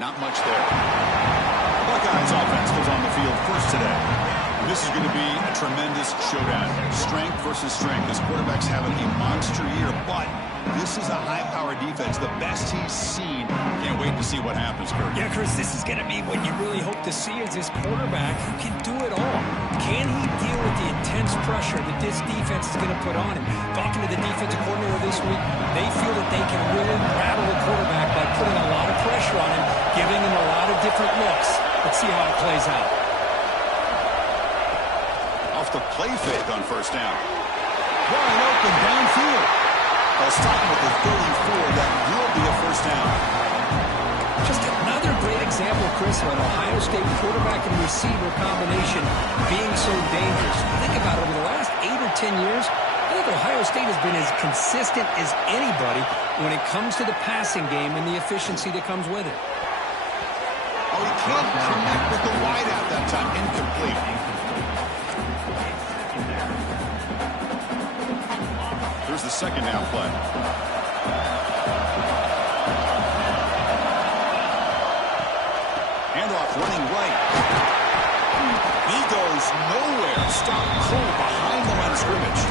Not much there. The Buckeyes offense goes on the field first today. And this is going to be a tremendous showdown. Strength versus strength. This quarterback's having a monster year, but this is a high-powered defense, the best he's seen. Can't wait to see what happens, Kurt. Yeah, Chris, this is going to be what you really hope to see is this quarterback who can do it all. Can he deal with the intense pressure that this defense is going to put on him? Talking to the defensive coordinator this week, they feel that they can really rattle the quarterback by putting a lot of pressure on him, giving him a lot of different looks. Let's see how it plays out. Off the play fake on first down. Wide open downfield. They'll stop him at the 34. That will be a first down. Just another great example, Chris, of an Ohio State quarterback and receiver combination being so dangerous. Think about it, over the last 8 or 10 years, I think Ohio State has been as consistent as anybody when it comes to the passing game and the efficiency that comes with it. Oh, he can't connect with the wideout that time. Incomplete. Here's the second down play. Handoff running right. He goes nowhere. Stop cold behind the line of scrimmage.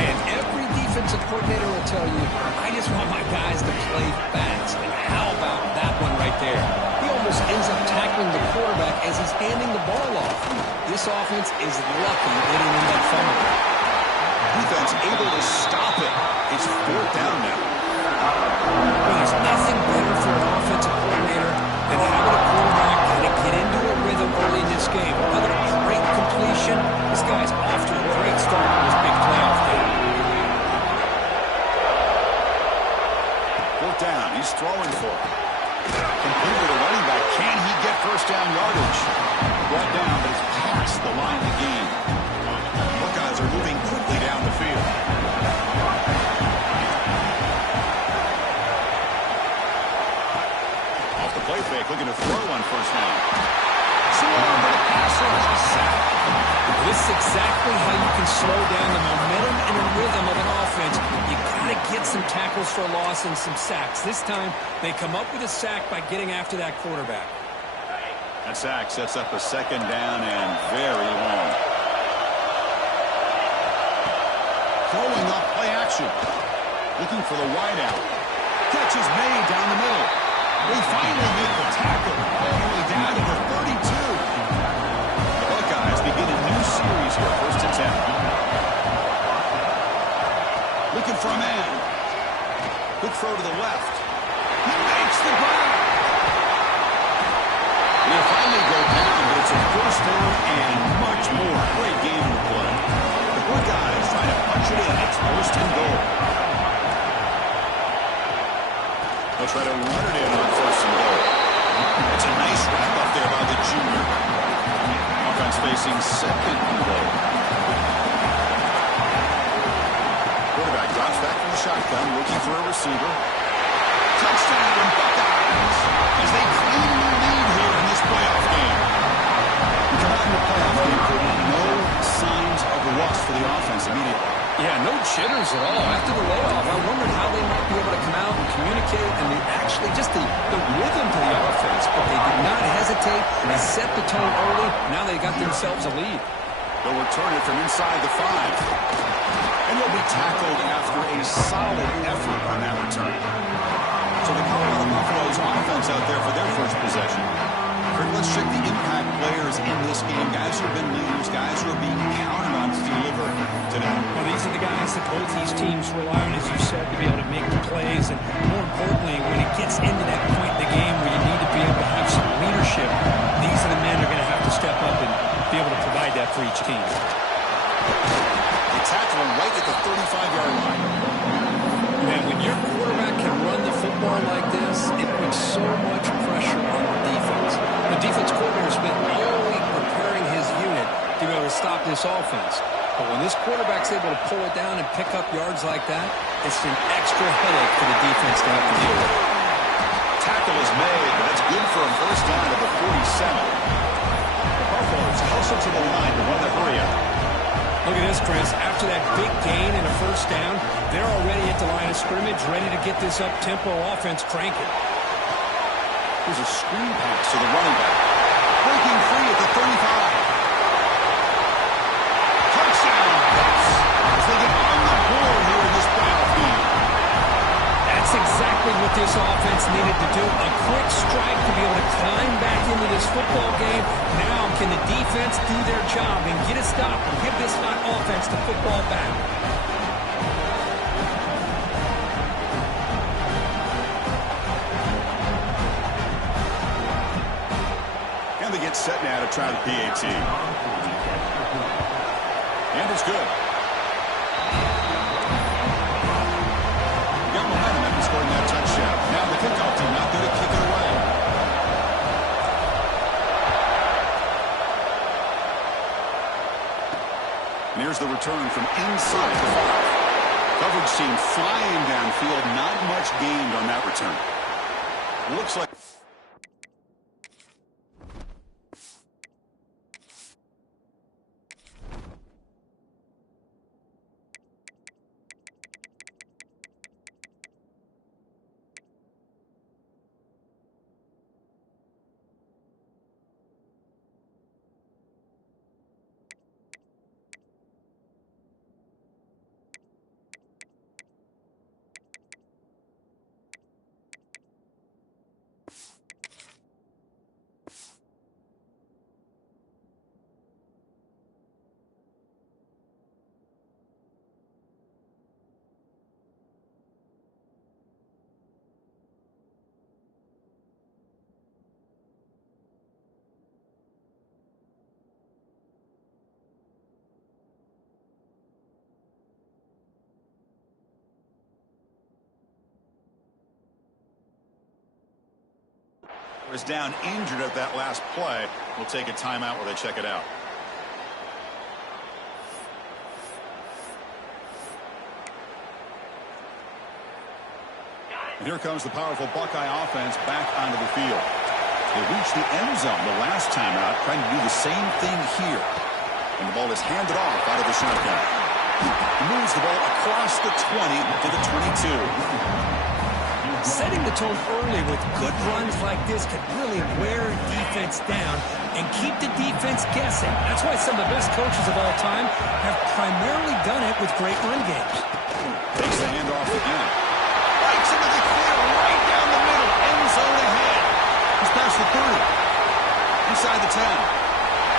Man, every defensive coordinator will tell you, I just want my guys to play fast. And how about that one right there? He almost ends up tackling the quarterback as he's handing the ball off. This offense is lucky they didn't end up fumbling. Defense able to stop it. It's fourth down now. Well, there's nothing better for an offensive coordinator than having a quarterback kind of get into a rhythm early in this game. Another great completion. This guy's off to a great start in this big playoff game. Fourth down. He's throwing for it. Completed a running back. Can he get first down yardage? Brought down, but it's past the line of the game. Buckeyes are moving quickly down the field. Off the play fake, looking to throw on first down. But a pass rush is sacked. This is exactly how you can slow down the momentum and the rhythm of an offense. You got to get some tackles for a loss and some sacks. This time, they come up with a sack by getting after that quarterback. That sack sets up a second down and very long. Throwing up play action. Looking for the wideout. Catch is made down the middle. They finally make the tackle. All the way down to the 32. The Buckeyes begin a new series here. First and 10. Looking for a man. Good throw to the left. He makes the grab. They'll finally go down, but it's a first down and much more. Great game to play. The Buckeyes trying to punch it in. It's first and goal. They'll try to run it in on first and goal. It's a nice wrap up there by the junior. Offense facing second and goal. Quarterback drops back from the shotgun, looking for a receiver. Touchdown, Buckeyes, as they claim their lead here in this playoff game. We come out in the playoff game for no signs of rust for the offense immediately. Yeah, no jitters at all. After the layoff, I wondered how they might be able to come out and communicate and actually just the rhythm to the offense. But they did not hesitate. They set the tone early. Now they got themselves a lead. They'll return it from inside the 5. And they'll be tackled after a solid effort on that return. So the Colorado Buffaloes offense out there for their first possession. Kurt, let's check the impact players in this game. Guys who have been leaders, guys who are being counted on to deliver today. Well, these are the guys that both these teams rely on, as you said, to be able to make the plays. And more importantly, when it gets into that point in the game where you need to be able to have some leadership, these are the men that are going to have to step up and be able to provide that for each team. They tackle him right at the 35-yard line. Man, when your quarterback can run the football like this, it puts so much pressure on the defense. The defense coordinator spent all week preparing his unit to be able to stop this offense. But when this quarterback's able to pull it down and pick up yards like that, it's an extra headache for the defense to have to deal with. Tackle is made, but that's good for a first down at the 47. The Buffaloes hustle to the line to run the hurry up. Look at this, Chris. After that big gain and a first down, they're already at the line of scrimmage, ready to get this up-tempo offense cranking. Here's a screen pass to the running back. Breaking free at the 35. Touchdown Bucks as they get on the board here in this battlefield. That's exactly what this offense needed to do. A quick strike to be able to climb back into this football game. Now can the defense do their job and get a stop and give this hot offense the football back? And they get set now to try the PAT. And it's good. Got momentum after scoring that touchdown. Now the kickoff team out there to kick it away. And here's the return from inside the 5. Coverage team flying downfield. Not much gained on that return. Looks like... was down injured at that last play. We'll take a timeout while they check it out. And here comes the powerful Buckeye offense back onto the field. They reached the end zone the last time out, trying to do the same thing here. And the ball is handed off out of the shotgun. He moves the ball across the 20 to the 22. Setting the tone early with good runs like this can really wear a defense down and keep the defense guessing. That's why some of the best coaches of all time have primarily done it with great run games. Takes the handoff again. Breaks into the clear right down the middle. End zone ahead. He's past the 30. Inside the 10.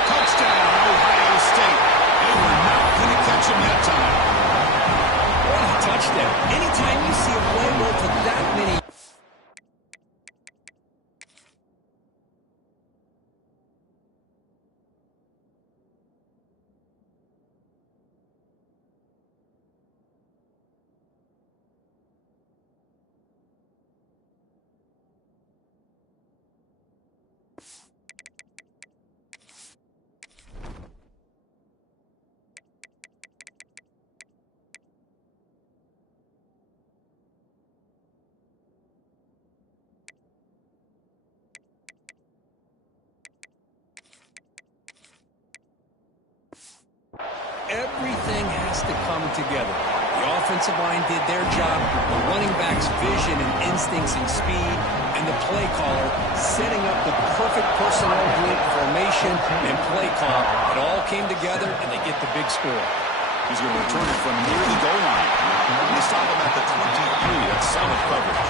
Touchdown, Ohio State. They were not going to catch him that time. What a touchdown. Anytime you see a play worth of that many. Everything has to come together. The offensive line did their job, the running back's vision and instincts and speed, and the play caller setting up the perfect personnel group, formation, and play call. It all came together, and they get the big score. He's going to return it from near the goal line. They stop him at the 23. That's solid coverage.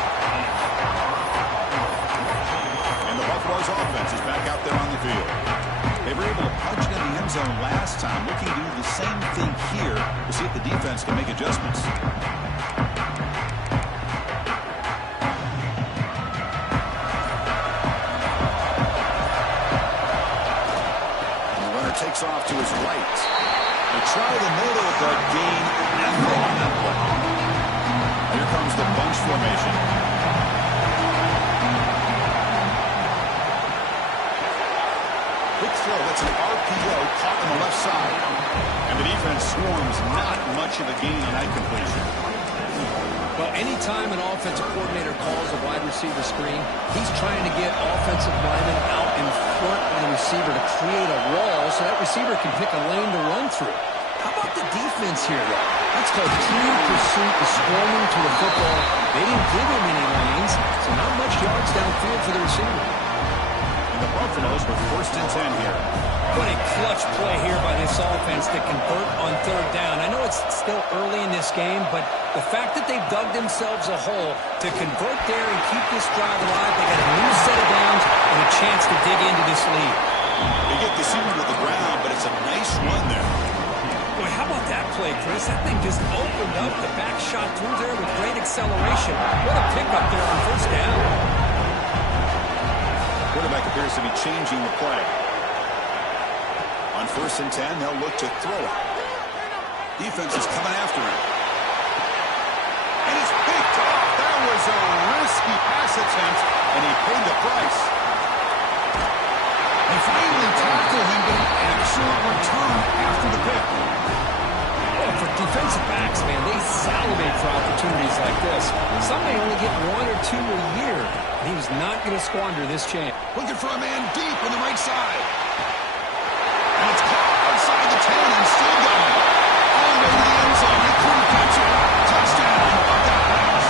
And the Buffaloes offense is back out there on the field. They were able to punch it in the end zone last time, looking to do the same thing here to see if the defense can make adjustments. And the runner takes off to his right. They try the middle, but gain nothing on that play. Here comes the bunch formation. Quick throw, that's an RPO caught on the left side. And the defense swarms not much of a gain on that completion. Well, anytime an offensive coordinator calls a wide receiver screen, he's trying to get offensive linemen out in front of the receiver to create a wall so that receiver can pick a lane to run through. How about the defense here, though? That's called team pursuit and swarming to the football. They didn't give him any lanes, so not much yards downfield for the receiver. And the Buffaloes with 1st and 10 here. What a clutch play here by this offense to convert on 3rd down. I know it's still early in this game, but the fact that they've dug themselves a hole to convert there and keep this drive alive, they got a new set of downs and a chance to dig into this lead. They get the season to the ground, but it's a nice run there. Boy, how about that play, Chris? That thing just opened up. The back shot through there with great acceleration. What a pickup there on 1st down. Quarterback appears to be changing the play. On 1st and 10, they'll look to throw it. Defense is coming after him. And it's picked off. That was a risky pass attempt, and he paid the price. They finally tackle him, but an excellent return after the pick. Well, for defensive backs, man, they salivate for opportunities like this. Some may only get 1 or 2 a year, and he was not going to squander this chance. Looking for a man deep on the right side. And it's caught outside the 10 and still going. All the way to the end zone. He couldn't catch it. Touchdown, Buckeyes.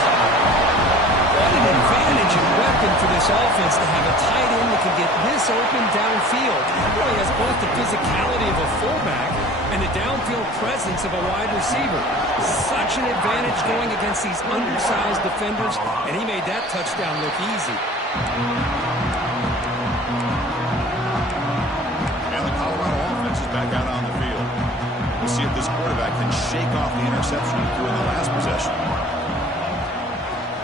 What an advantage and weapon for this offense to have a tight end that can get this open downfield. He really has both the physicality of a fullback and the downfield presence of a wide receiver. Such an advantage going against these undersized defenders, and he made that touchdown look easy. And the Colorado offense is back out on the field. We'll see if this quarterback can shake off the interception he threw in the last possession.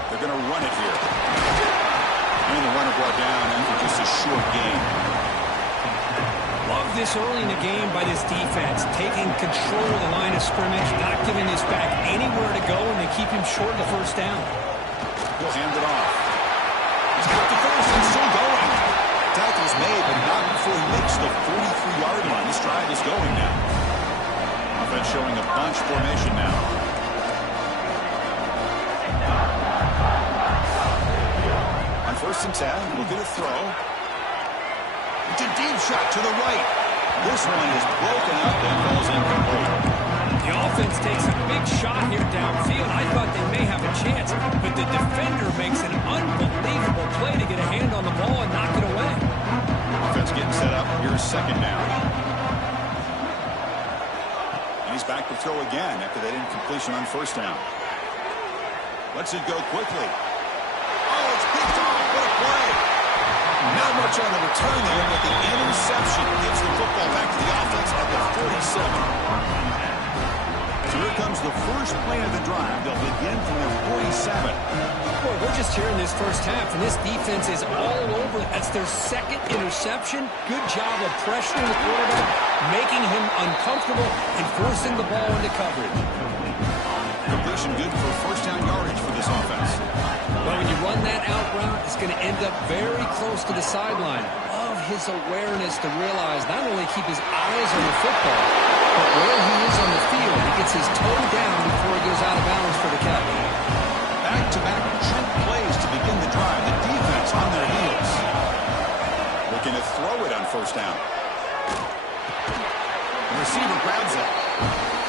They're going to run it here. And the runner brought down after just a short gain. Love this early in the game by this defense, taking control of the line of scrimmage, not giving this back anywhere to go, and they keep him short of the 1st down. He'll hand it off. He's got the first and still going. Tackle's made, but not before he makes the 43-yard line. This drive is going now. Offense showing a bunch formation now. On 1st and 10, we'll get a throw. It's a deep shot to the right. This one is broken up and falls incomplete. The offense takes a big shot here downfield. I thought they may have a chance, but the defender makes an unbelievable play to get a hand on the ball and knock it away. Offense getting set up. Here's 2nd down. And he's back to throw again after that incompletion on 1st down. Lets it go quickly. Oh, it's picked off. What a play. Not much on the return there, but the interception gives the football back to the offense at the 47. So here comes the first play of the drive. They'll begin from their 47. Boy, we're just here in this 1st half, and this defense is all over. That's their 2nd interception. Good job of pressuring the quarterback, making him uncomfortable, and forcing the ball into coverage. Completion good for 1st down yardage for this offense. Well, when you run that out route, it's going to end up very close to the sideline. Love his awareness to realize not only keep his eyes on the football, but where he is on the field, he gets his toe down before he goes out of bounds for the catch. Back-to-back chunk plays to begin the drive. The defense on their heels. Looking to throw it on 1st down. The receiver grabs it.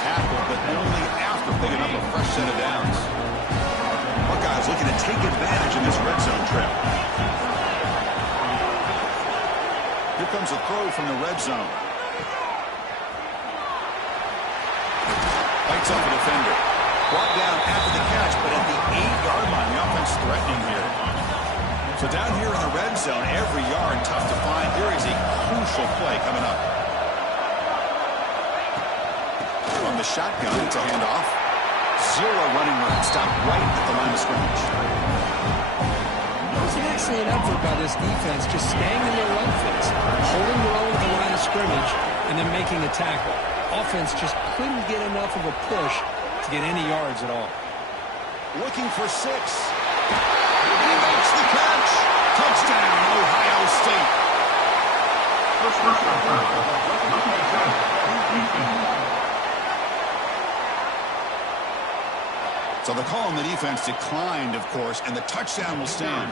Tackle, but only after picking up a fresh set of downs. Buckeyes looking to take advantage of this red zone trip. Here comes a throw from the red zone. Lights up the defender. Brought down after the catch, but at the 8-yard line, the offense threatening here. So down here in the red zone, every yard tough to find. Here is a crucial play coming up. From the shotgun, it's a handoff. 0 running room. Stopped right at the line of scrimmage. It was an excellent effort by this defense, just staying in their run fits, holding their own at the line of scrimmage, and then making a tackle. Offense just couldn't get enough of a push to get any yards at all. Looking for 6. He makes the catch. Touchdown, Ohio State. So the call on the defense declined, of course, and the touchdown will stand.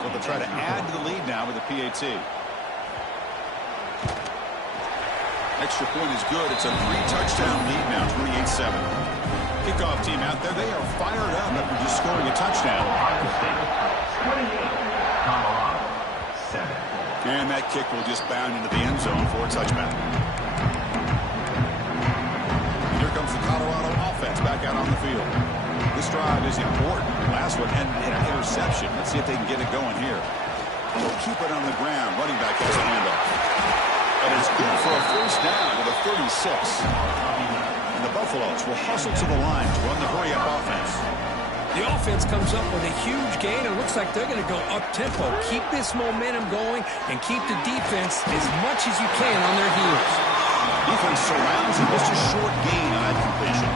So they'll try to add to the lead now with the PAT. Extra point is good. It's a 3-touchdown lead now, 28-7. Kickoff team out there, they are fired up after just scoring a touchdown. And that kick will just bound into the end zone for a touchback. And here comes the Colorado offense back out on the field. This drive is important. Last one ended in an interception. Let's see if they can get it going here. They'll keep it on the ground. Running back has a handoff. And it's good for a first down to the 36. And the Buffaloes will hustle to the line to run the hurry-up offense. The offense comes up with a huge gain. It looks like they're going to go up-tempo. Keep this momentum going and keep the defense as much as you can on their heels. Defense surrounds him. Just a short gain on that completion.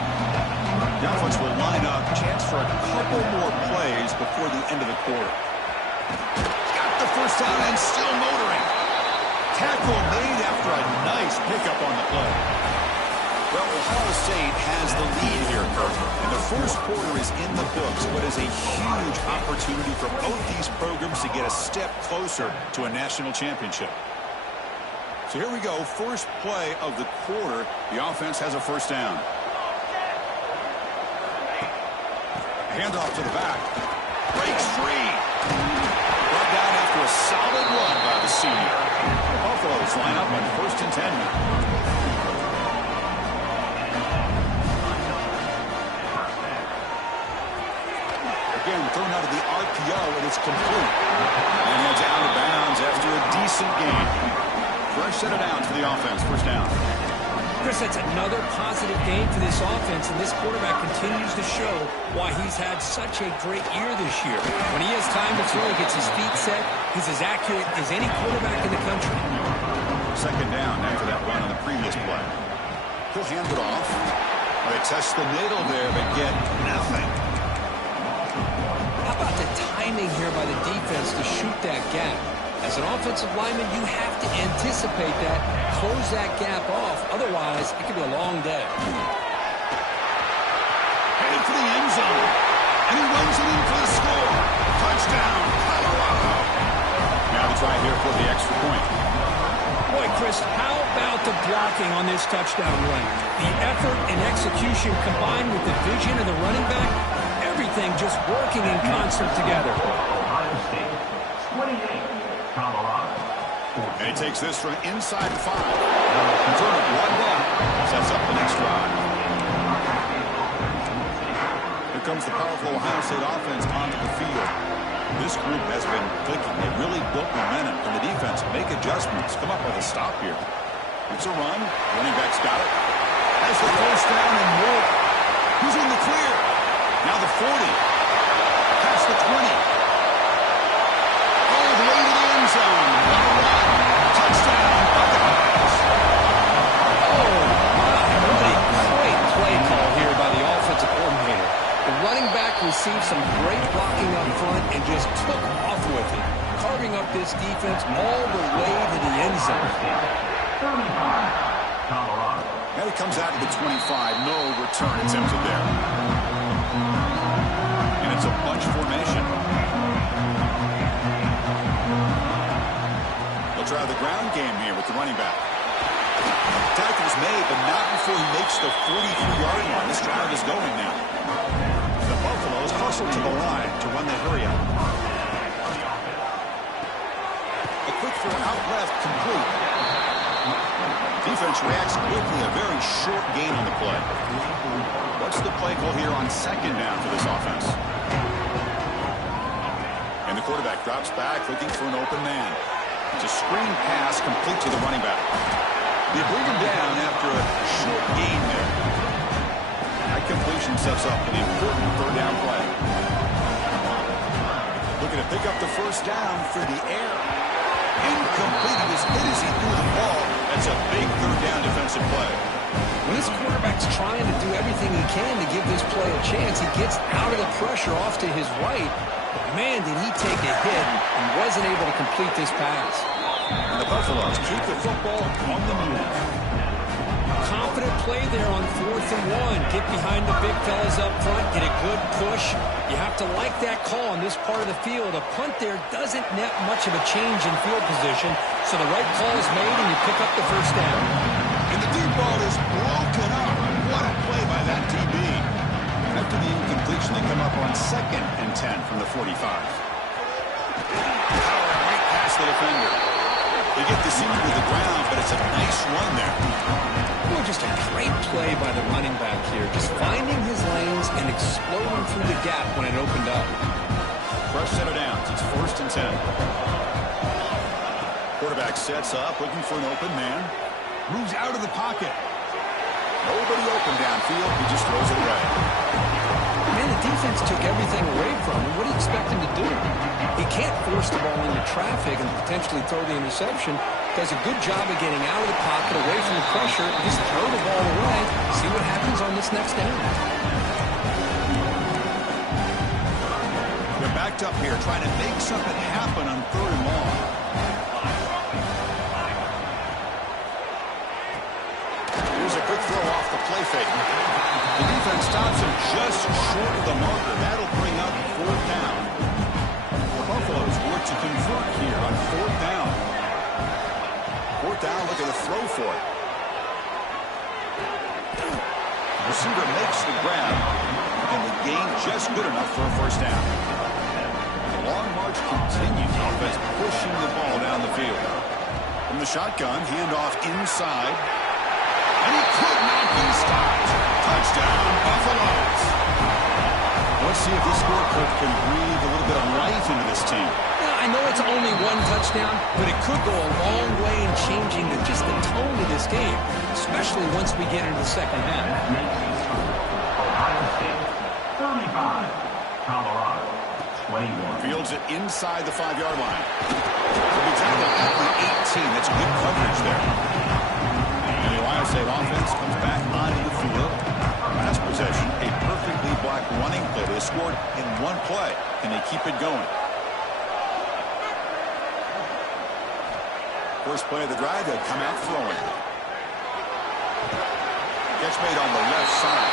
The offense will line up. Chance for a couple more plays before the end of the quarter. Got the first down and still motoring. Tackle made after a nice pickup on the play. Well, Ohio State has the lead here, Kurt. And the first quarter is in the books, but is a huge opportunity for both these programs to get a step closer to a national championship. So here we go. First play of the quarter. The offense has a first down. Handoff to the back. Breaks free. Brought down after a solid run by the senior. The Buffaloes line up on 1st and 10 now. Again, thrown out of the RPO, and it's complete. And heads out of bounds after a decent gain. Fresh set of downs for the offense. First down. Chris, that's another positive game for this offense, and this quarterback continues to show why he's had such a great year this year. When he has time to throw, he gets his feet set. He's as accurate as any quarterback in the country. Second down after that run on the previous play. He'll hand it off. They test the middle there, but get nothing. How about the timing here by the defense to shoot that gap? As an offensive lineman, you have to anticipate that, close that gap off. Otherwise, it could be a long day. Headed for the end zone. And he runs it in for the score. Touchdown, Colorado. Now the try here for the extra point. Boy, Chris, how about the blocking on this touchdown run? The effort and execution combined with the vision of the running back, everything just working in concert together. Ohio State, 28, Colorado. And he takes this from inside 5. Turn it one back. Sets up the next drive. Here comes the powerful Ohio State offense onto the field. This group has been clicking. They really built momentum. And the defense make adjustments. Come up with a stop here. It's a run. Running back's got it. Has the first down and more. Who's in the clear? Now the 40. Past the 20. All the way to the end zone. Touchdown, Buckeyes. Oh, my. What a great play call here by the offensive coordinator. The running back received some great blocking up front and just took off with it, carving up this defense all the way to the end zone. 35, Colorado. Now he comes out to the 25. No return attempted there. And it's a bunch formation. They'll try the ground game here with the running back. Tackle's made, but not before he makes the 43-yard line. This drive is going now. The Buffaloes hustle to the line to run the hurry-up. A quick throw out left, complete. Defense reacts quickly, a very short gain on the play. What's the play call here on second down for this offense? And the quarterback drops back, looking for an open man. It's a screen pass complete to the running back. They bring him down after a short gain there. That completion sets up an important third down play. Looking to pick up the first down for the air. Incomplete. He was hit as he threw the ball. That's a big third down defensive play. When this quarterback's trying to do everything he can to give this play a chance, he gets out of the pressure off to his right. But man, did he take a hit and wasn't able to complete this pass. And the Buffaloes keep the football on the move. Confident play there on 4th and 1. Get behind the big fellas up front, get a good push. You have to like that call on this part of the field. A punt there doesn't net much of a change in field position, so the right call is made and you pick up the first down. And the deep ball is broken up. What a play by that DB. After the incompletion, they come up on 2nd and 10 from the 45. Power right past the defender. They get the receiver to the ground, but it's a nice run there. Well, just a great play by the running back here. Just finding his lanes and exploding through the gap when it opened up. Fresh set of downs. It's 1st and 10. Quarterback sets up, looking for an open man. Moves out of the pocket. Nobody open downfield. He just throws it away. Man, the defense took everything away from him. What do you expect him to do? He can't force the ball into traffic and potentially throw the interception. Does a good job of getting out of the pocket, away from the pressure, and just throw the ball away. See what happens on this next down. They're backed up here, trying to make something happen on 3rd and long. Here's a good throw off the play fake. The defense stops him just short of the marker. That'll bring up 4th down. The Buffaloes work to convert here on 4th down. 4th down, look at the throw for it. Receiver makes the grab, and the gain just good enough for a 1st down. The long march continues. Offense pushing the ball down the field. From the shotgun, handoff inside. And he could not be stopped. Touchdown, Buffaloes. Let's see if this scoreboard can breathe a little bit of life into this team. I know it's only 1 touchdown, but it could go a long way in changing just the tone of this game, especially once we get into the second half. Ohio State, 35. Colorado, 21. Fields it inside the 5-yard line. He'll be tackled at the 18. That's good coverage there. And the Ohio State offense comes back onto the field. Last possession, a perfectly blocked running play. They scored in 1 play, and they keep it going. First play of the drive, they'll come out throwing. Catch made on the left side.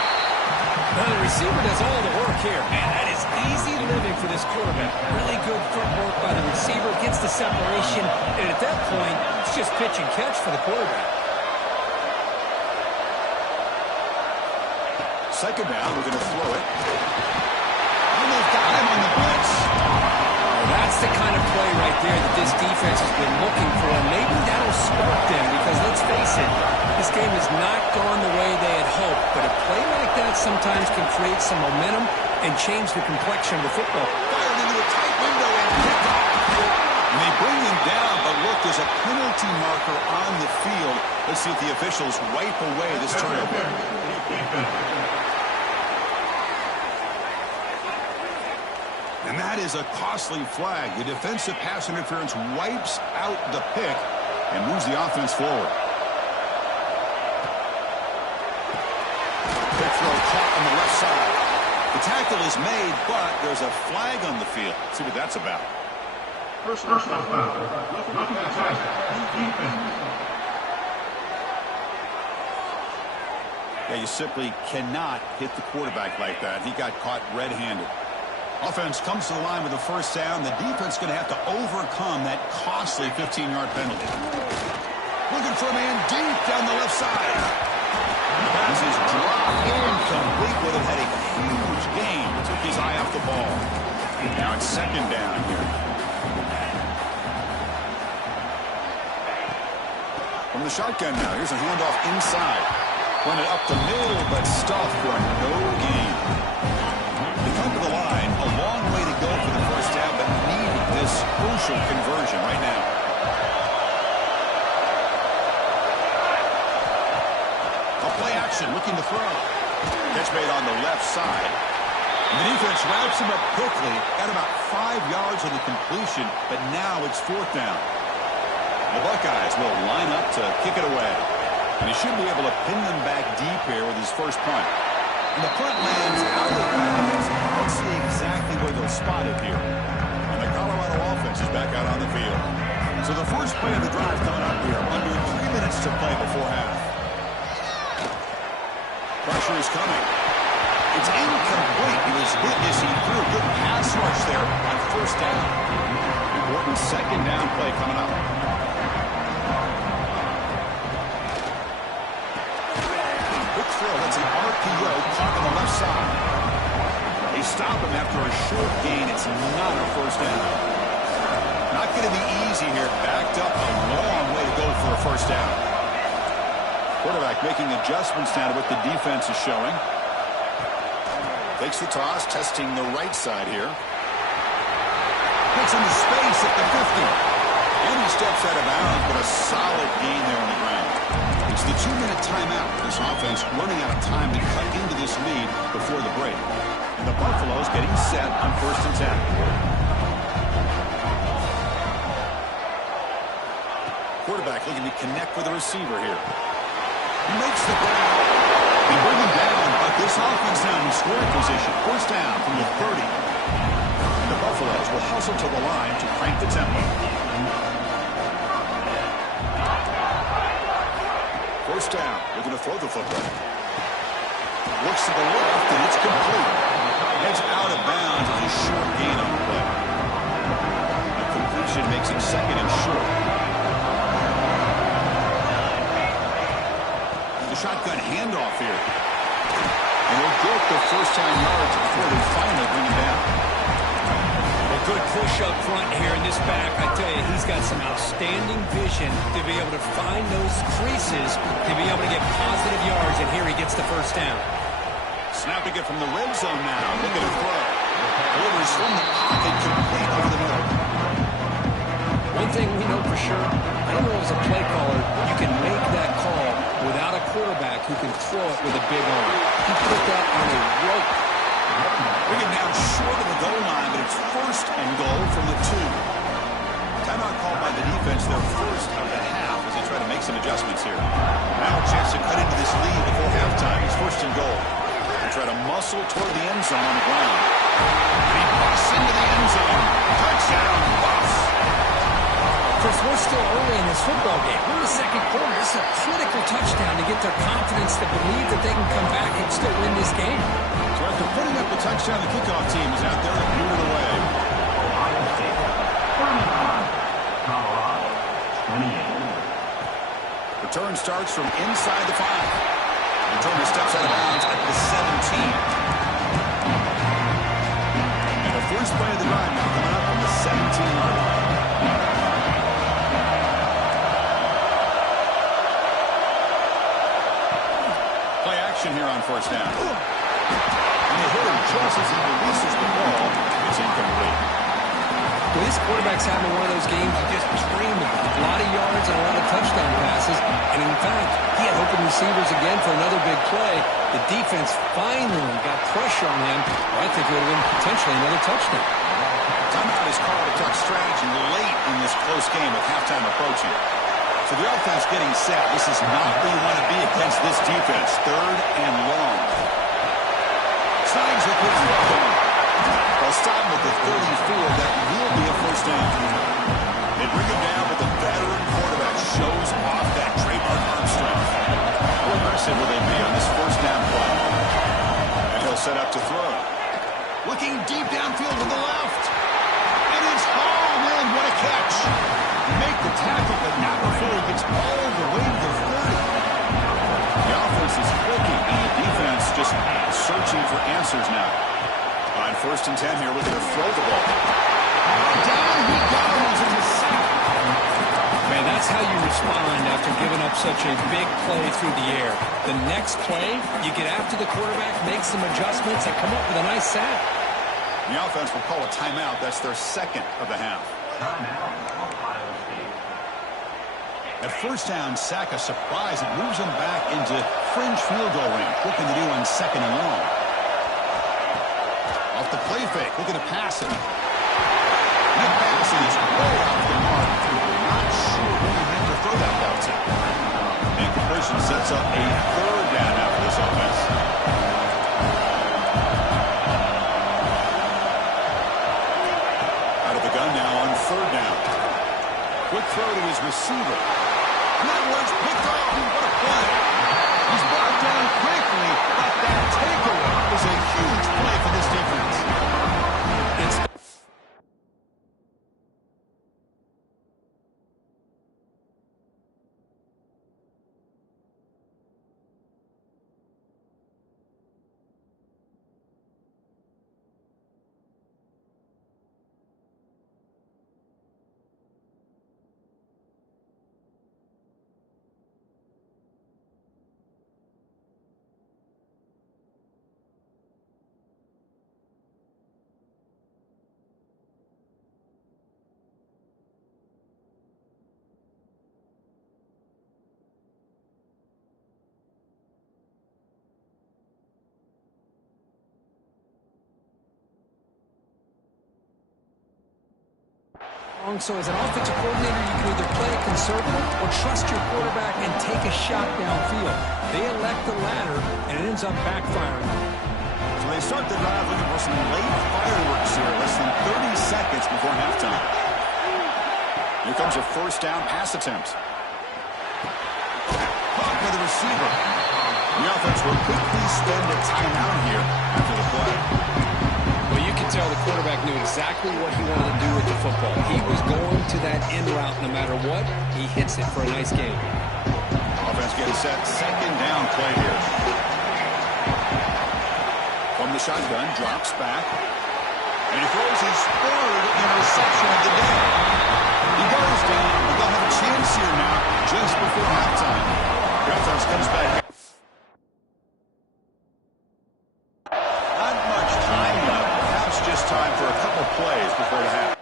Well, the receiver does all the work here. Man, that is easy living for this quarterback. Really good footwork by the receiver. Gets the separation. And at that point, it's just pitch and catch for the quarterback. Second down, we're going to throw it. And they've got him on the blitz. That's the kind of play right there that this defense has been looking for. Maybe that'll spark them because, let's face it, this game has not gone the way they had hoped. But a play like that sometimes can create some momentum and change the complexion of the football. Fired into a tight window and picked off. And they bring him down, but look, there's a penalty marker on the field. Let's see if the officials wipe away this turnover. And that is a costly flag. The defensive pass interference wipes out the pick and moves the offense forward. Quick throw caught on the left side. The tackle is made, but there's a flag on the field. Let's see what that's about. Personal foul. Looking to tackle. Defense. Yeah, you simply cannot hit the quarterback like that. He got caught red-handed. Offense comes to the line with the 1st down. The defense going to have to overcome that costly 15-yard penalty. Looking for a man deep down the left side. Pass is dropped incomplete. Would have had a huge gain. Took his eye off the ball. Now it's 2nd down here. From the shotgun now. Here's a handoff inside. Run it up the middle, but stuffed for no gain. They come to the line, a long way to go for the 1st down, but need this crucial conversion right now. A play action, looking to throw. Catch made on the left side. And the defense wraps him up quickly. Got about 5 yards on the completion, but now it's 4th down. The Buckeyes will line up to kick it away. And he should be able to pin them back deep here with his first punt. And the punt lands out of bounds. Let's see exactly where they'll spot it here. And the Colorado offense is back out on the field. So the first play of the drive coming up here. Under 3 minutes to play before half. Pressure is coming. It's incomplete. He was hit as he threw a good pass rush there on 1st down. Important 2nd down play coming up. stop him after a short gain. It's not a first down. Not going to be easy here. Backed up a long way to go for a first down. Quarterback making adjustments now to what the defense is showing. Takes the toss, testing the right side here. Gets into space at the 50. And he steps out of bounds, but a solid gain there on the ground. It's the 2-minute timeout. This offense running out of time to cut into this lead before the break. And the Buffaloes getting set on 1st and 10. Quarterback looking to connect with the receiver here. He makes the grab. They bring him down, but this offense now in scoring position. First down from the 30. And the Buffaloes will hustle to the line to crank the tempo. First down, looking to throw the football. Looks to the left, and it's complete. Heads out of bounds as a short gain on the play. A completion makes it 2nd and short. The shotgun handoff here. And they'll get the first-time yards before they finally bring him down. A good push up front here in this back. I tell you, he's got some outstanding vision to be able to find those creases, to be able to get positive yards, and here he gets the first down. Snapping it from the red zone now. Look at him throw. Delivers from the pocket, complete over the middle. One thing we know for sure, I don't know as a play caller, you can make that call without a quarterback who can throw it with a big arm. He put that on a rope. Bring it down short of the goal line, but it's 1st and goal from the 2. Timeout called by the defense, their first of the half, as they try to make some adjustments here. Now a chance to cut into this lead before halftime. It's 1st and goal. They try to muscle toward the end zone on the ground. And he busts into the end zone. Touchdown, Buffs. Chris, we're still early in this football game. We're in the 2nd quarter. This is a critical touchdown to get their confidence to believe that they can come back and still win this game. So after putting up the touchdown, the kickoff team is out there to boot it away. Ohio State, 35. Colorado, 28. Return starts from inside the 5. Returner steps out of bounds at the 17. And the first play of the drive now coming up on the 17-yard line. Play action here on 1st down. And they hit him just as he releases the ball. It's incomplete. Well, this quarterback's having one of those games you just dream about. A lot of yards and a lot of touchdown passes. And in fact, he had open receivers again for another big play. The defense finally got pressure on him. I think it would have been potentially another touchdown. Timeout is called to talk strategy late in this close game with halftime approaching. So the offense getting set. This is not where you want to be against this defense. 3rd and long. Signs with the throw. They'll stop with the 34. That will be a first down. They bring him down, but the veteran quarterback shows off that trademark arm strength. How aggressive will they be on this first down play? And he'll set up to throw. Looking deep downfield to the left. And it's hauled in. What a catch. Make the tackle, but not before he gets all the way to the 30. The offense is clicking, and the defense just searching for answers now. On 1st and 10 here, looking to throw the ball. Down he goes in the sack. Man, that's how you respond after giving up such a big play through the air. The next play, you get after the quarterback, make some adjustments, and come up with a nice sack. The offense will call a timeout. That's their 2nd of the half. Timeout, Ohio State. At first down, sack, a surprise. It moves them back into fringe field goal range. Looking to do on 2nd and long. Off the play fake, looking to pass it. That pass is way off the mark. Not sure who he meant to throw that ball to. Incompletion sets up a 3rd down now for this offense. Out of the gun now on 3rd down. Quick throw to his receiver. Edwards picked off. What a play. He's brought down quickly, but that takeaway is a huge play for this defense. So as an offensive coordinator, you can either play it conservative or trust your quarterback and take a shot downfield. They elect the latter, and it ends up backfiring. So they start the drive looking for some late fireworks here, less than 30 seconds before halftime. Here comes a first down pass attempt. Caught by the receiver. The offense will quickly spend a timeout here after the play. Well, you can tell the quarterback knew exactly what he wanted to do with the football. He was going to that end route no matter what. He hits it for a nice game. Offense getting set. Second down play here. From the shotgun, drops back. And he throws his third interception of the day. He goes down, but they'll have a chance here now just before halftime. The offense comes back. Not much time left. Perhaps just time for a couple plays before the half.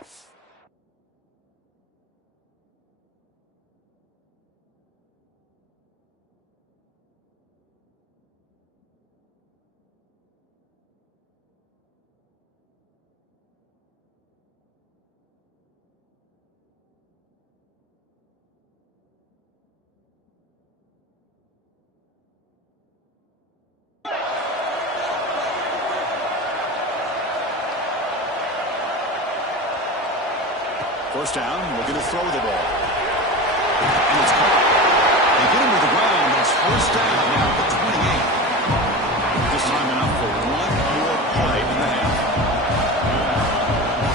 First down, looking to throw the ball. And it's caught. They get him to the ground. That's first down now at the 28. This time enough for one more play in the half.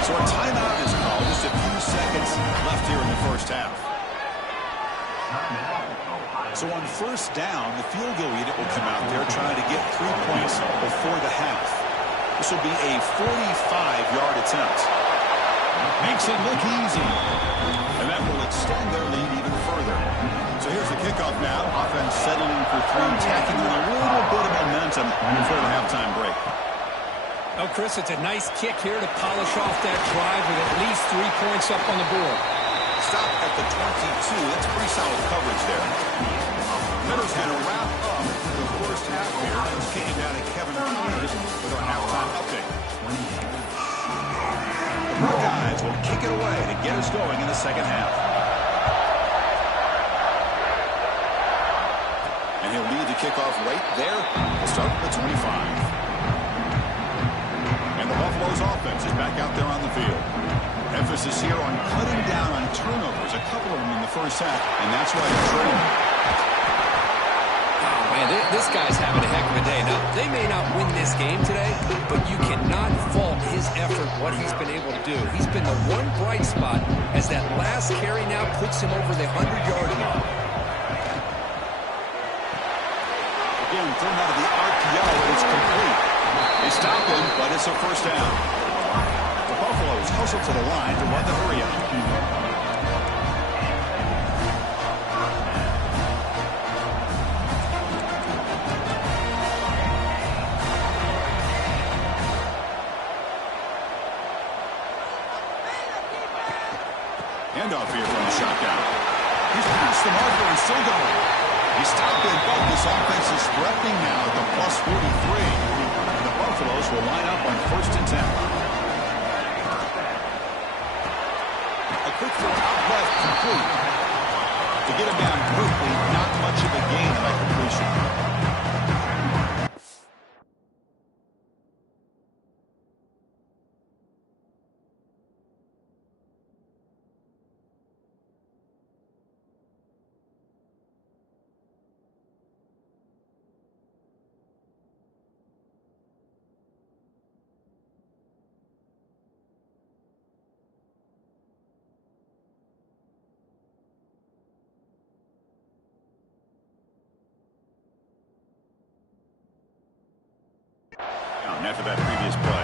So a timeout is called. Just a few seconds left here in the first half. So on first down, the field goal unit will come out there trying to get 3 points before the half. This will be a 45-yard attempt. Makes it look easy. And that will extend their lead even further. So here's the kickoff now. Offense settling for three, tacking on a little bit of momentum before the halftime break. Oh, Chris, it's a nice kick here to polish off that drive with at least 3 points up on the board. Stop at the 22. That's pretty solid coverage there. Miller's going to wrap up the first half here. It's kicking down to Kevin Hughes with our halftime update. The Buckeyes will kick it away to get us going in the second half. And he'll lead the kickoff right there. We'll start at the 25. And the Buffalo's offense is back out there on the field. Emphasis here on cutting down on turnovers, a couple of them in the first half, and that's why they're trailing. Man, this guy's having a heck of a day. Now, they may not win this game today, but you cannot fault his effort, what he's been able to do. He's been the one bright spot as that last carry now puts him over the 100-yard mark. Again, thrown out of the RPO, and it's complete. They stop him, but it's a first down. The Buffaloes hustle to the line to run the hurry-up. Handoff here from the shotgun. He's past the marker and still going. He stopped in, but this offense is threatening now at the plus 43. And the Buffaloes will line up on 1st and 10. A quick throw out left, complete. To get him down quickly, not much of a gain on that completion. After that previous play.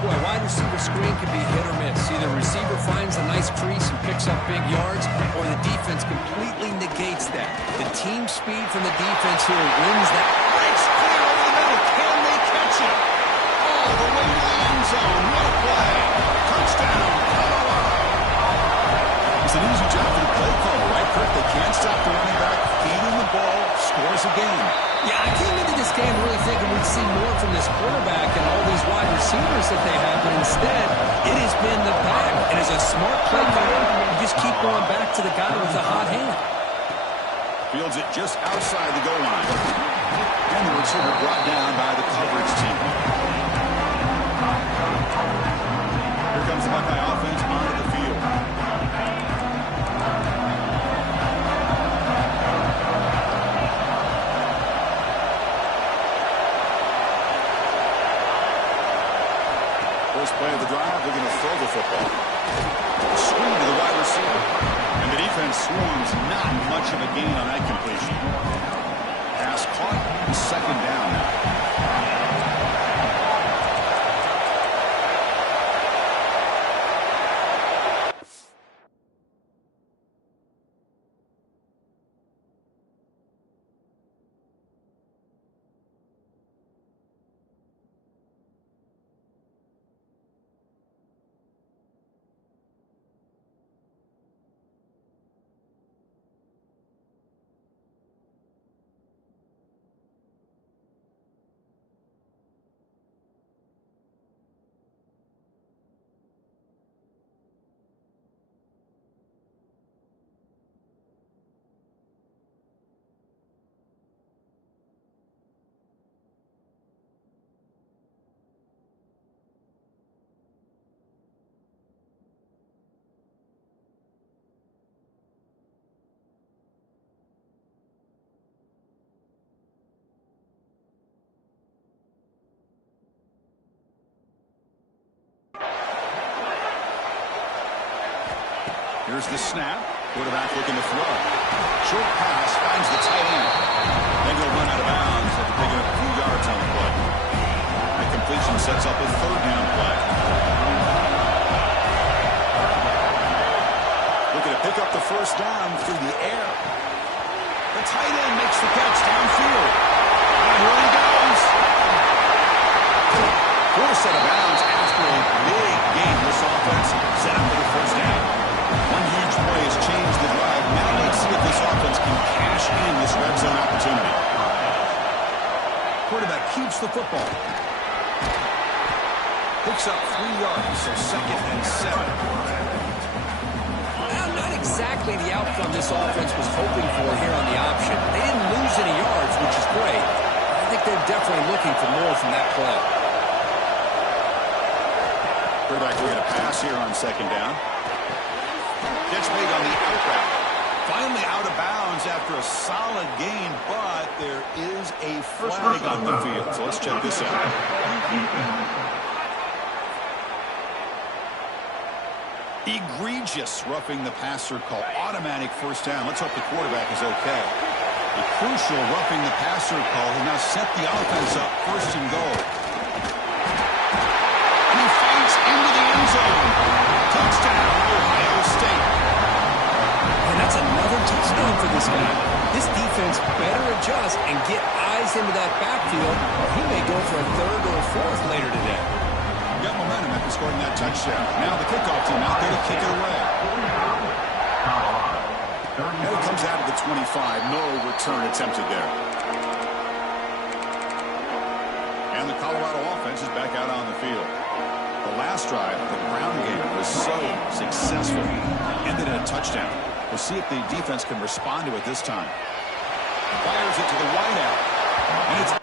Boy, wide receiver screen can be hit or miss. Either receiver finds a nice crease and picks up big yards, or the defense completely negates that. The team speed from the defense here wins that. Breaks clear over the middle. Can they catch it? All the way to the end zone. What a play. Touchdown, Colorado. It's an easy job for the play caller, right, Kirk? They can't stop the running back. Feeding the ball, scores again. Yeah, I came into this game really thinking we'd see more from this quarterback and all these wide receivers that they have, but instead, it has been the back. And as a smart play caller, you just keep going back to the guy with the hot hand. Fields it just outside the goal line. And the receiver brought down by the coverage team. Here comes the Buckeye offense onto the field. First play of the drive, they're going to throw the football. Screen to the wide receiver. And the defense swarms, not much of a gain on that completion. Pass caught, second down now. Here's the snap. Quarterback looking to throw. Short pass finds the tight end. Then he'll run out of bounds after picking up a few yards on the play. The completion sets up a third down play. Looking to pick up the first down through the air. The tight end makes the catch downfield. And here he goes. Forced out of bounds after a big gain. This offense set up for the first down. One huge play has changed the drive. Now let's see if this offense can cash in this red zone opportunity. Quarterback keeps the football. Picks up 3 yards, so second and 7. Well, not exactly the outcome this offense was hoping for here on the option. They didn't lose any yards, which is great. I think they're definitely looking for more from that play. Quarterback looking to pass here on second down. Catch made on the out route. Finally out of bounds after a solid gain, but there is a flag on the field. So let's check this out. Egregious roughing the passer call. Automatic first down. Let's hope the quarterback is okay. The crucial roughing the passer call has now set the offense up first and goal. And he fights into the end zone. Touchdown, Ohio State. And that's another touchdown for this guy. This defense better adjust and get eyes into that backfield, or he may go for a third or a fourth later today. Got momentum after scoring that touchdown. Now the kickoff team out there to kick it away. And it comes out of the 25. No return attempted there. And the Colorado offense is back out on the field. The last drive, the ground game, was so successful. Ended in a touchdown. We'll see if the defense can respond to it this time. Fires it to the wideout. And it's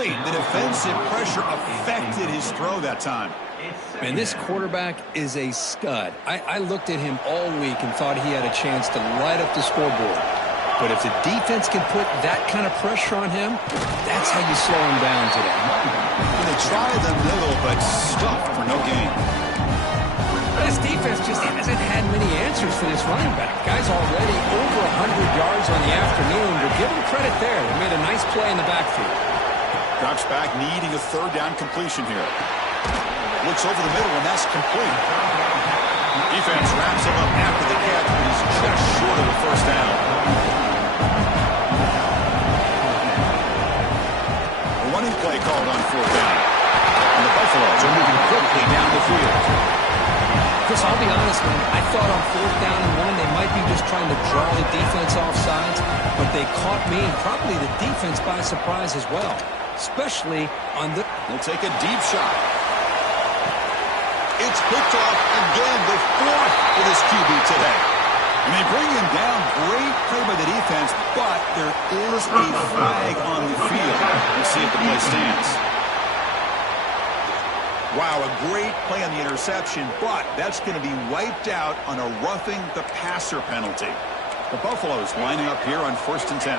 complete. The defensive pressure affected his throw that time. And this quarterback is a stud. I looked at him all week and thought he had a chance to light up the scoreboard. But if the defense can put that kind of pressure on him, that's how you slow him down today. They tried the middle, but stuffed for no gain. This defense just hasn't had many answers for this running back. Guy's already over 100 yards on the afternoon, but give him credit there. They made a nice play in the backfield. Drops back, needing a third down completion here. Looks over the middle, and that's complete. Defense wraps him up after the catch, but he's just short of the first down. A running play called on fourth down. And the Buffaloes are moving quickly down the field. Chris, I'll be honest, man. I thought on fourth down and one, they might be just trying to draw the defense off sides, but they caught me and probably the defense by surprise as well, especially on the... They'll take a deep shot. It's picked off again, the fourth for this QB today. And they bring him down. Great play by the defense, but there is a flag on the field. We'll see if the play stands. Wow, a great play on the interception, but that's going to be wiped out on a roughing the passer penalty. The Buffaloes lining up here on 1st and 10.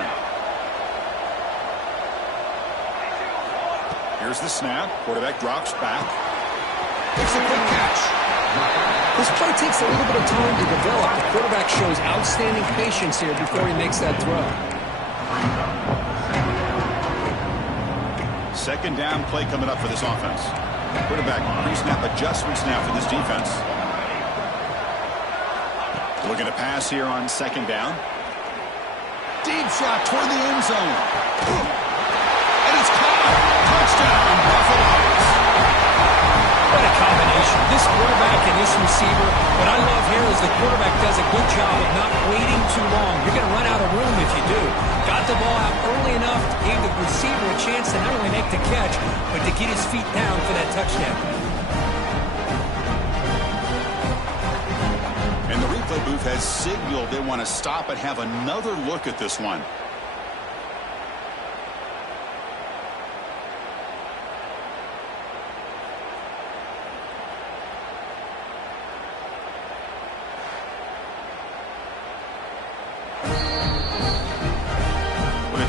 Here's the snap. Quarterback drops back. It's a quick catch. This play takes a little bit of time to develop. The quarterback shows outstanding patience here before he makes that throw. Second down play coming up for this offense. Quarterback pre-snap adjustments now for this defense. Looking to pass here on second down. Deep shot toward the end zone. And it's caught. Touchdown, Buffaloes. What a combination. This quarterback and this receiver. What I love here is the quarterback does a good job of not waiting too long. You're going to run out of room if you do. Got the ball out early enough, gave the receiver a chance to not only make the catch, but to get his feet down for that touchdown. And the replay booth has signaled they want to stop and have another look at this one.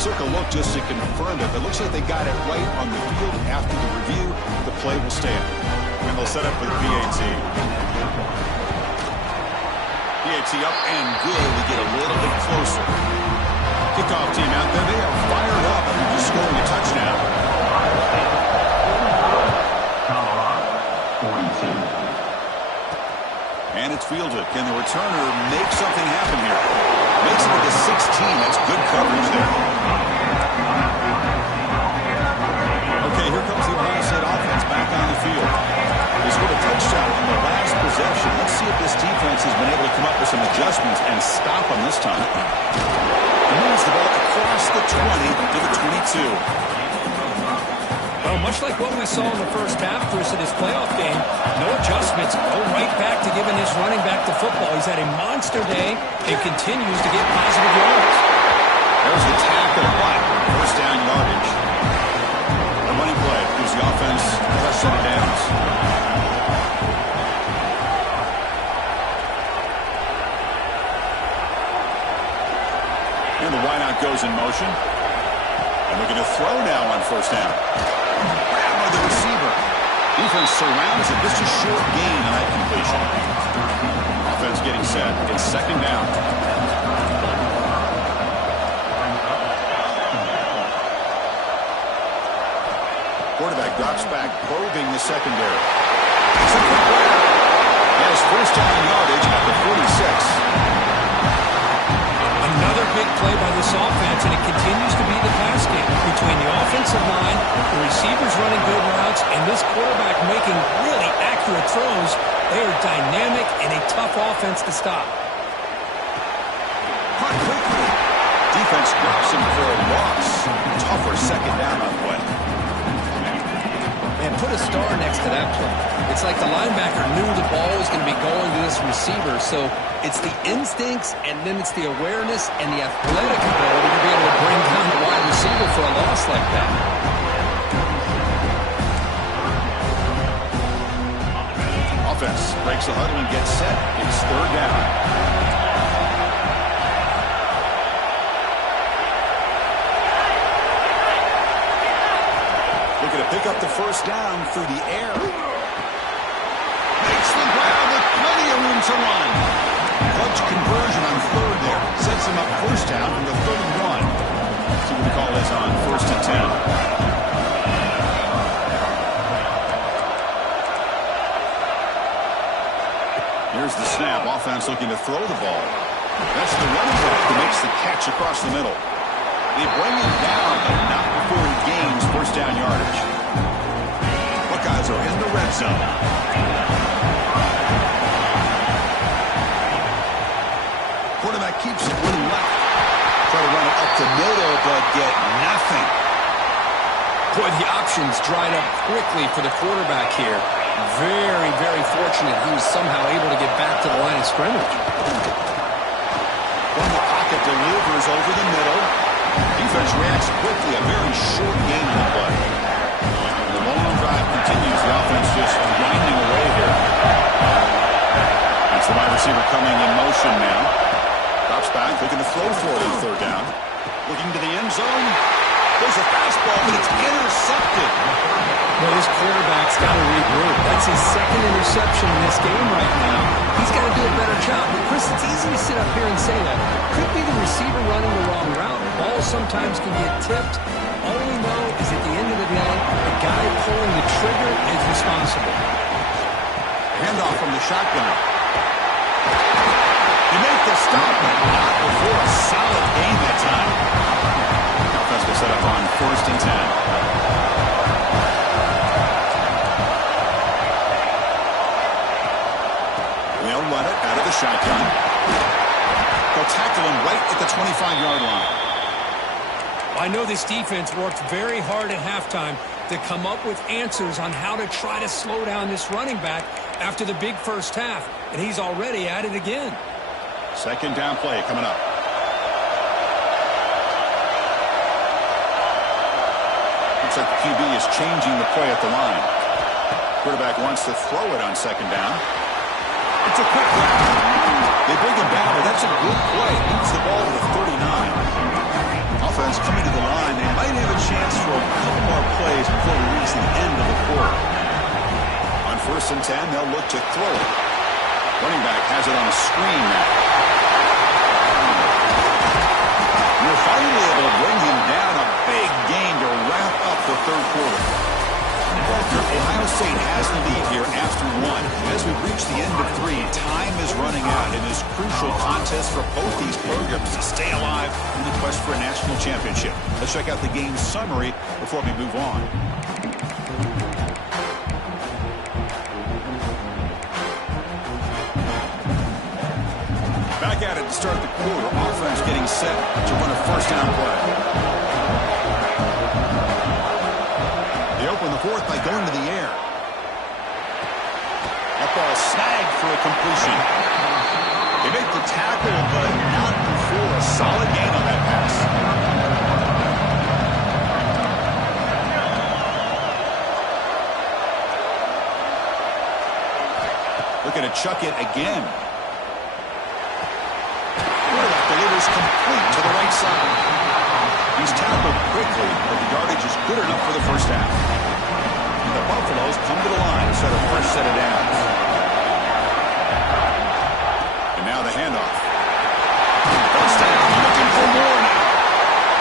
Took a look just to confirm it. It looks like they got it right on the field. After the review, the play will stand. And they'll set up with PAT. PAT up and good. We get a little bit closer. Kickoff team out there. They are fired up after scoring a touchdown. Colorado, 42. And it's fielded. Can the returner make something happen here? Makes it into 16. That's good coverage there. Okay, here comes the Ohio State offense back on the field. They scored a touchdown on the last possession. Let's see if this defense has been able to come up with some adjustments and stop them this time. He moves the ball across the 20 to the 22. Well, much like what we saw in the first half, Bruce, of this playoff game, no adjustments. Go right back to giving his running back the football. He's had a monster day and continues to get positive yards. There's the tackle, but first down yardage. The running play gives the offense fresh set of downs. And the wideout goes in motion. And looking to throw now on first down. Grab by the receiver. Defense surrounds it. Just a short gain on that completion. Offense getting set. It's second down. Quarterback drops back, probing the secondary. He has first down yardage at the 46. Another big play by this offense, and it continues to be the pass game between the offensive line, the receivers running good routes, and this quarterback making really accurate throws. They are dynamic and a tough offense to stop. Caught quickly. Defense drops him for a loss. Tougher second down on play. And put a star next to that play. It's like the linebacker knew the ball was going to be going to this receiver, so it's the instincts, and then it's the awareness and the athletic ability to be able to bring down the wide receiver for a loss like that. Breaks the huddle and gets set. It's third down. Looking to pick up the first down through the air. Makes the grab with plenty of room to run. Clutch conversion on third there. Sets him up first down from the 31. See what the call is on 1st and 10. Here's the snap. Offense looking to throw the ball. That's the running back who makes the catch across the middle. They bring him down, but not before he gains first down yardage. Buckeyes are in the red zone. Quarterback keeps it running left. Try to run it up the middle, but get nothing. Boy, the options dried up quickly for the quarterback here. Very, very fortunate he was somehow able to get back to the line of scrimmage. From the pocket, delivers over the middle. Defense reacts quickly. A very short gain on the play. The long drive continues. The offense just grinding away here. That's the wide receiver coming in motion now. Drops back, looking to throw for it on third down. Looking to the end zone. There's a fastball, but it's intercepted. Well, this quarterback's got to regroup. That's his second interception in this game right now. He's got to do a better job. But, Chris, it's easy to sit up here and say that. Could be the receiver running the wrong route. Balls sometimes can get tipped. All we know is at the end of the day, the guy pulling the trigger is responsible. Handoff from the shotgun. He made the stop, but not before a solid gain that time. Offense will set up on 1st and 10. They'll run it out of the shotgun. They'll tackle him right at the 25-yard line. I know this defense worked very hard at halftime to come up with answers on how to try to slow down this running back after the big first half, and he's already at it again. Second down play coming up. Looks like the QB is changing the play at the line. Quarterback wants to throw it on second down. It's a quick grab. They bring him down, but that's a good play. Moves the ball to the 39. Offense coming to the line. They might have a chance for a couple more plays before we reach the end of the quarter. On 1st and 10, they'll look to throw it. Running back has it on a screen now. We're finally able to bring him down. A big gain to wrap up the third quarter. Ohio State has the lead here after 1. As we reach the end of 3, time is running out in this crucial contest for both these programs to stay alive in the quest for a national championship. Let's check out the game summary before we move on. Back at it to start the quarter. Offense getting set to run a first down play. They open the fourth by going to the air. That ball snagged for a completion. They make the tackle, but not before a solid gain on that pass. Looking to chuck it again. Quarterback delivers complete to the right side. He's tackled quickly, but the yardage is good enough for the first half. And the Buffaloes come to the line to set a first set of downs. And now the handoff. First down, looking for more now.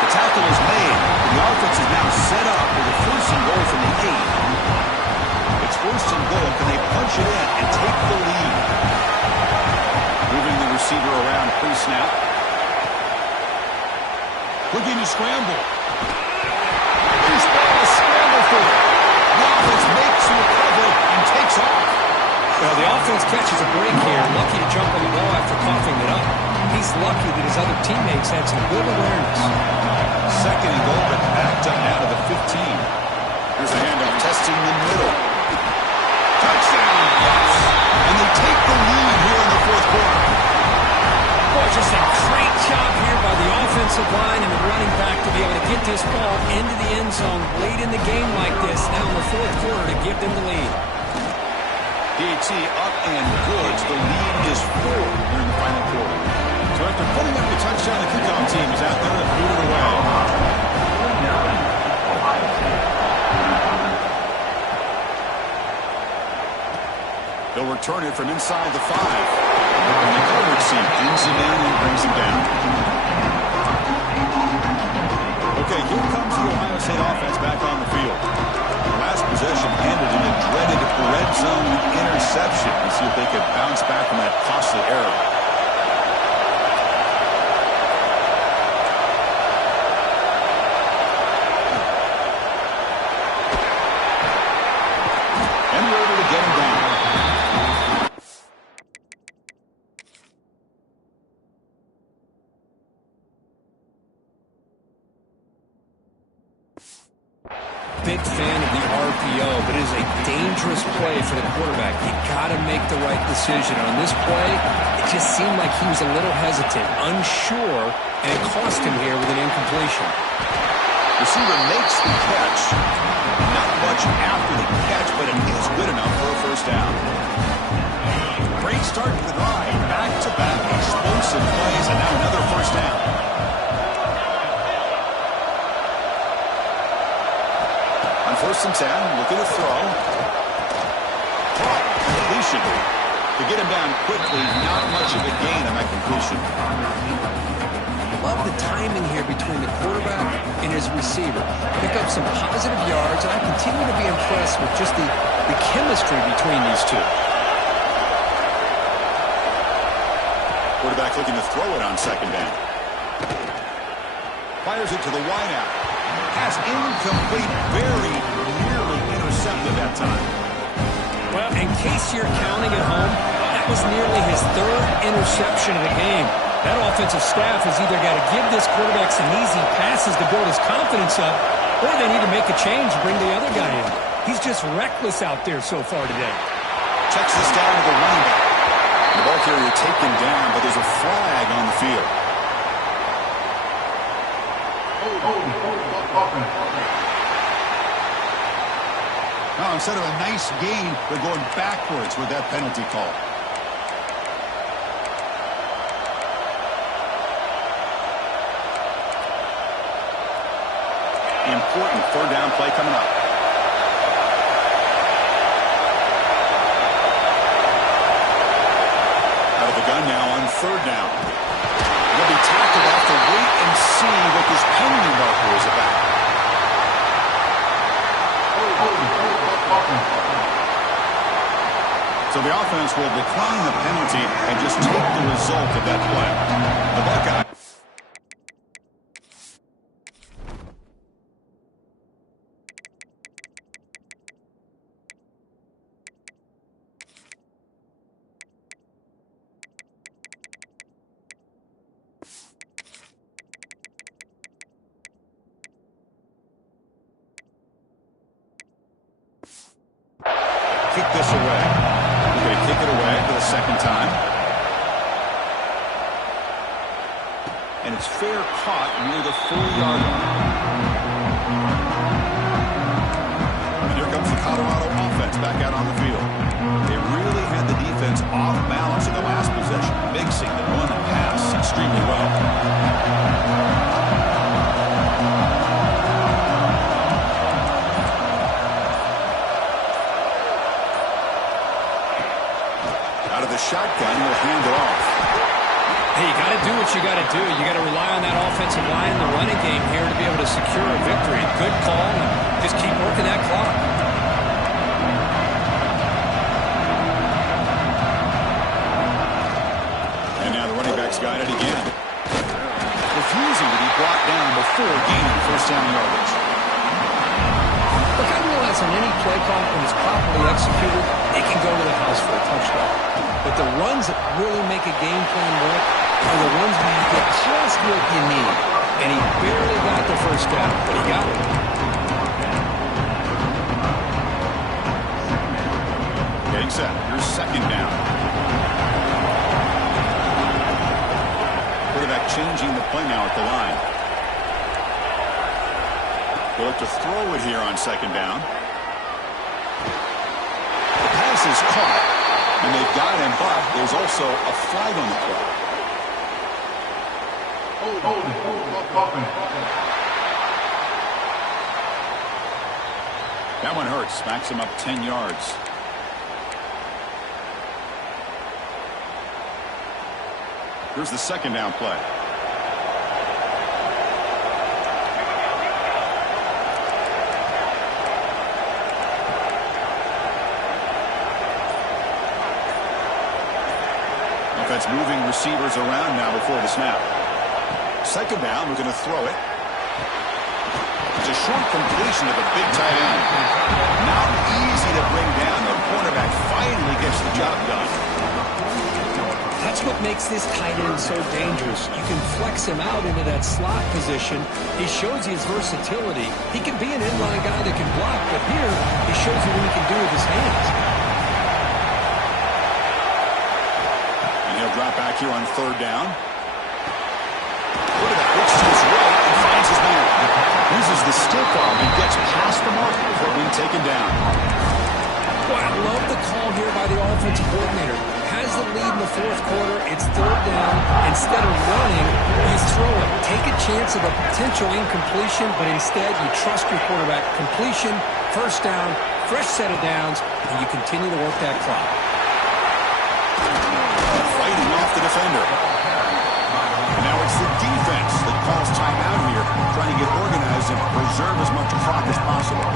The tackle is made, and the offense is now set up with a 1st and goal from the 8. It's 1st and goal. Can they punch it in and take the lead? Moving the receiver around pre-snap. Looking to scramble. Loose ball, a scramble for it. The offense makes the recovery and takes off. Well, the offense catches a break here. Lucky to jump on the ball after coughing it up. He's lucky that his other teammates had some good awareness. Second and goal, but backed up now to the 15. Here's a handoff, testing the middle. Touchdown, Bucks. And they take the lead here in the fourth quarter. Boy, just a great job here by the offensive line and the running back to be able to get this ball into the end zone late in the game like this, now in the fourth quarter, to give them the lead. The PAT up and good. The lead is 4 here in the final quarter. So after putting up the touchdown, the kickoff team is out there to boot it away. Ohio State. They'll return it from inside the 5. And the coverage team pins him in and brings him down. Okay, here comes the Ohio State offense back on the field. The last possession ended in a dreaded red zone interception. Let's see if they can bounce back from that costly error. And we're able to get him down. Big fan of the RPO, but it is a dangerous play for the quarterback. You got to make the right decision. On this play, it just seemed like he was a little hesitant, unsure, and it cost him here with an incompletion. Receiver makes the catch. Not much after the catch, but it is good enough for a first down. Great start to the drive. Back-to-back explosive plays, and now another first down. On 1st and 10, looking to throw. Completion. To get him down quickly, not much of a gain on that completion. Love the timing here between the quarterback and his receiver. Pick up some positive yards, and I continue to be impressed with just the chemistry between these two. Quarterback looking to throw it on 2nd down. Fires it to the wideout. Pass incomplete, very nearly intercepted that time. Well, in case you're counting at home, that was nearly his 3rd interception of the game. That offensive staff has either got to give this quarterback some easy passes to build his confidence up, or they need to make a change and bring the other guy in. He's just reckless out there so far today. Checks this down to the running back. The ball carrier taken down, but there's a flag on the field. Now, instead of a nice gain, they're going backwards with that penalty call. Important 3rd down play coming up. Out of the gun now on 3rd down. He'll be tackled off to wait and see what this penalty marker is about. So the offense will decline the penalty and just take the result of that play. The Buckeyes. Kick this away. We're going to kick it away for the 2nd time. And it's fair caught near the 4-yard line. And here comes the Colorado offense back out on the field. They really had the defense off balance in the last possession, mixing the run and pass extremely well. Out of the shotgun, will hand it off. Hey, you got to do what you got to do. You got to rely on that offensive line in the running game here to be able to secure a victory. Good call, and just keep working that clock. And now the running back's got it again. Refusing to be brought down before gaining 1st down yardage. Look, I realize on any play call, when it's properly executed, it can go to the house for a touchdown. But the runs that really make a game plan work are the ones where you get just what you need. And he barely got the 1st down, but he got it. Getting set. Here's 2nd down. Quarterback changing the play now at the line. They'll look to throw it here on 2nd down. The pass is is caught. And they've got him, but there's also a flag on the play. That one hurts. Backs him up 10 yards. Here's the second down play. Offense moving receivers around now before the snap. Second down, we're going to throw it. It's a short completion of a big tight end. Not easy to bring down. The cornerback finally gets the job done. That's what makes this tight end so dangerous. You can flex him out into that slot position. He shows you his versatility. He can be an inline guy that can block, but here he shows you what he can do with his hands. And he'll drop back here on third down. Quarterback looks to his right and finds his man. Uses the stiff arm and gets past the mark before being taken down. Well, I love the call here by the offensive coordinator. Has the lead in the fourth quarter. It's third down. Instead of running, you throw it. Take a chance of a potential incompletion, but instead you trust your quarterback. Completion, first down, fresh set of downs, and you continue to work that clock. Fighting off the defender. Now it's the defense that calls timeout here, trying to get organized and preserve as much clock as possible.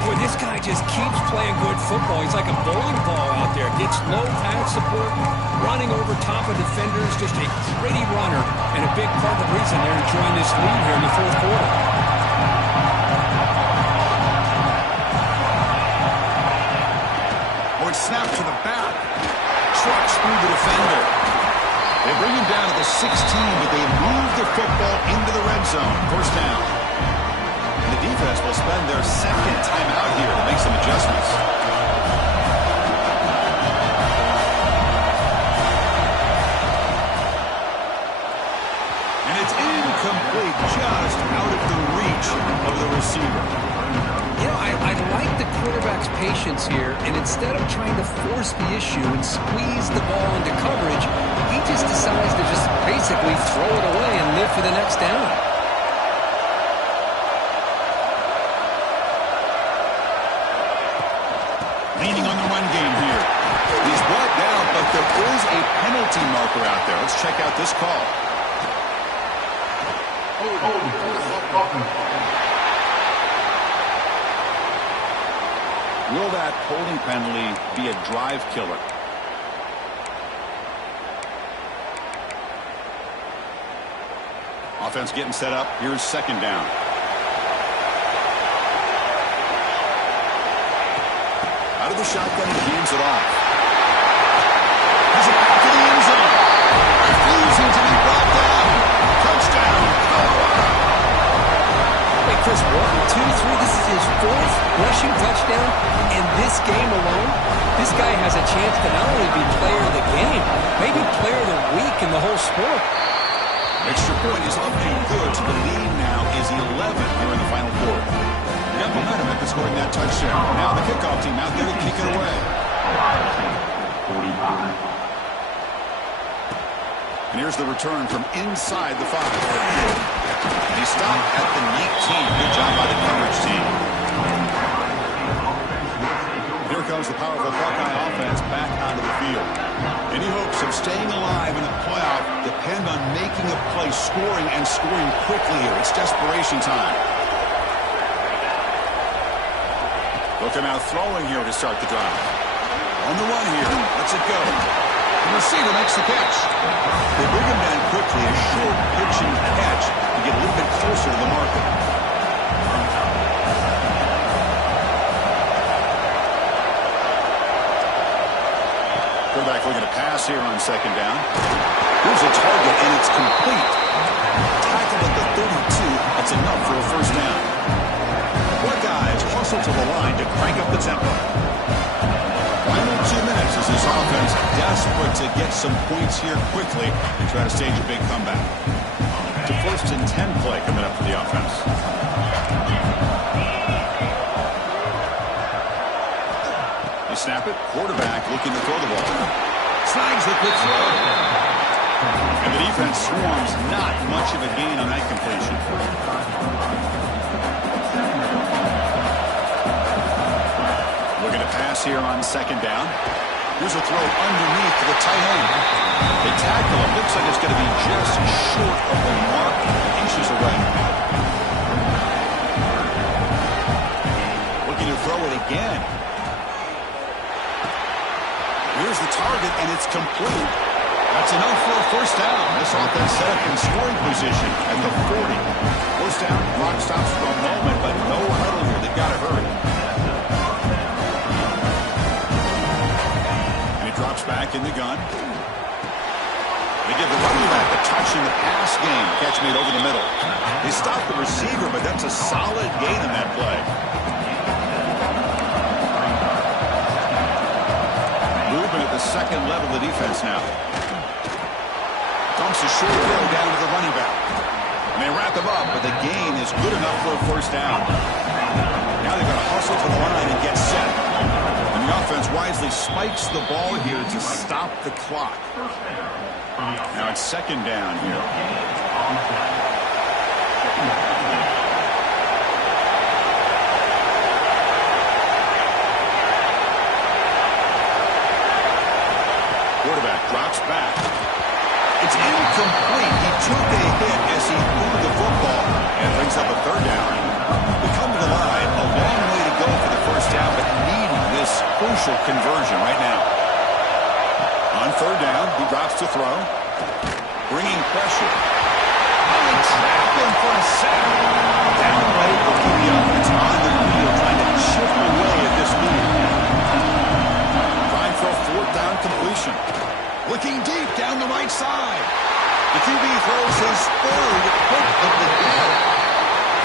Boy, this guy just keeps playing good football. He's like a bowling ball out there. Gets low pad support, running over top of defenders. Just a gritty runner, and a big part of the reason they're enjoying this lead here in the fourth quarter. Or it's snapped to the back. Trucks through the defender. They bring him down to the 16, but they move the football into the red zone. First down. And the defense will spend their second timeout here to make some adjustments. And it's incomplete, just out of the reach of the receiver. You know, I like the quarterback's patience here, and instead of trying to force the issue and squeeze the ball into coverage, he just decides to just basically throw it away and live for the next down. Leaning on the run game here. He's brought down, but there is a penalty marker out there. Let's check out this call. Will that holding penalty be a drive killer? Offense getting set up. Here's second down. Out of the shotgun, he hands it off. He's back to the end zone. Refusing to be brought down. Touchdown, Colorado. Wait, Chris, 1, 2, 3, this is his fourth rushing touchdown in this game alone. This guy has a chance to not only be player of the game, maybe player of the week in the whole sport. Extra point is up and good. So the lead now is 11 here in the final quarter. They got momentum after scoring that touchdown. Now the kickoff team out there to kick it away. 45. And here's the return from inside the 5. They stop at the 18. Good job by the coverage team. Here comes the powerful Buckeye offense back onto the field. Any hopes of staying alive in the playoff depend on making a play, scoring, and scoring quickly here. It's desperation time. Looking out throwing here to start the drive. On the run here. Lets it go. The receiver makes the catch. They bring him down quickly. A short pitching catch to get a little bit closer to the marker. Quarterback looking to pass here on second down. Here's a target, and it's complete. Tackled at the 32. That's enough for a first down. Buckeyes hustle to the line to crank up the tempo. Final 2 minutes as this offense desperate to get some points here quickly and try to stage a big comeback. It's a 1st and 10 play coming up for the offense. You snap it, quarterback looking to throw the ball. Snags the quick throw. And the defense swarms, not much of a gain on that completion. Looking to pass here on second down. Here's a throw underneath to the tight end. They tackle him. Looks like it's going to be just short of the mark, inches away. Looking to throw it again. Here's the target, and it's complete. That's enough for a first down. This offense set up in scoring position at the 40. First down, clock stops for a moment, but no huddle here. They've got to hurry. And he drops back in the gun. They give the running back a touch in the pass game. Catch made over the middle. They stop the receiver, but that's a solid gain in that play. Movement at the second level of the defense now. Dumps a short throw down to the running back. And they wrap him up, but the gain is good enough for a first down. Now they've got to hustle to the line and get set. And the offense wisely spikes the ball here to stop the clock. Now it's second down here. Quarterback drops back. It's incomplete. He took a hit as he threw the football and brings up a third down. We come to the line. A long way to go for the first down, but needing this crucial conversion right now. On third down, he drops to throw. Bringing pressure. And they trap him for a sack. Down late, the QB offense on the field trying to chip away at this lead. Trying for a fourth down completion. Looking deep down the right side. The QB throws his third hit of the day.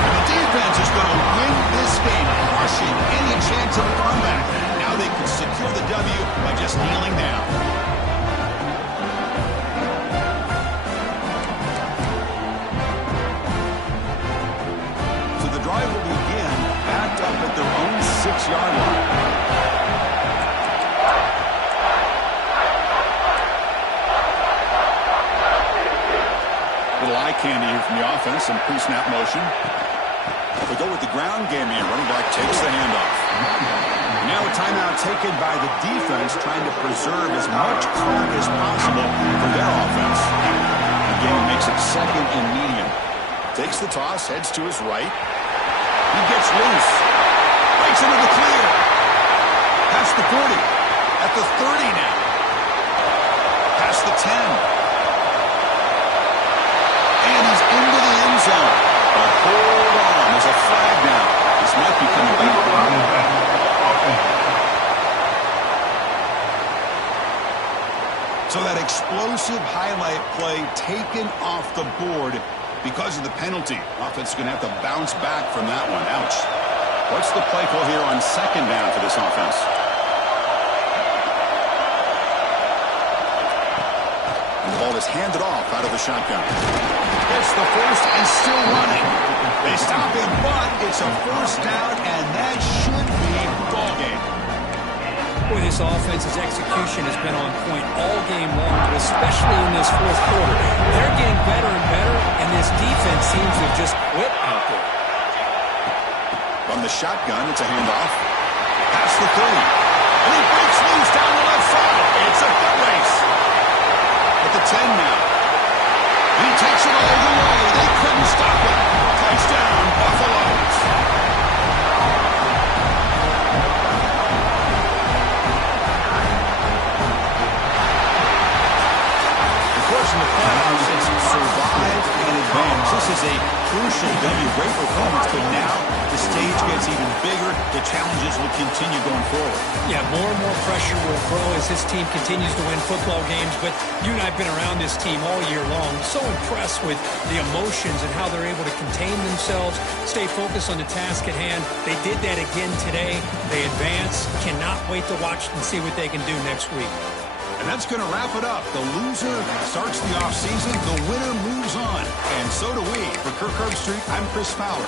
And the defense is going to win this game, crushing any chance of a comeback. Now they can secure the W by just kneeling down. So the drive will begin backed up at their own 6-yard line. Little eye candy here from the offense and pre-snap motion. They go with the ground game here. Running back takes the handoff. Now a timeout taken by the defense, trying to preserve as much clock as possible for their offense. Again, makes it second and medium. Takes the toss, heads to his right. He gets loose. Breaks into the clear. Past the 40. At the 30 now. Past the 10. And he's into the end zone. But hold on, there's a flag now. This might be coming back. So that explosive highlight play taken off the board because of the penalty. Offense is going to have to bounce back from that one. Ouch. What's the play call here on second down for this offense? And the ball is handed off out of the shotgun. It's the first and still running. They stop him, but it's a first down, and that should be ball game. Boy, this offense's execution has been on point all game long, but especially in this fourth quarter. They're getting better and better, and this defense seems to have just quit out there. From the shotgun, it's a handoff. Past the 30. And he breaks loose down the left side. It's a foot race. At the 10 now. He takes it all the way. They couldn't stop him. Touchdown, Buffaloes. Of course, in the playoffs, it's survive and advance. This is a crucial W. Great performance, but now the stage gets even bigger. The challenges will continue going forward. Yeah, more and more pressure will grow as this team continues to win football games, but you and I have been around this team all year long. So impressed with the emotions and how they're able to contain themselves, stay focused on the task at hand. They did that again today. They advance. Cannot wait to watch and see what they can do next week. And that's going to wrap it up. The loser starts the offseason. The winner moves on. And so do we. For Kirk Herbstreit, I'm Chris Fowler.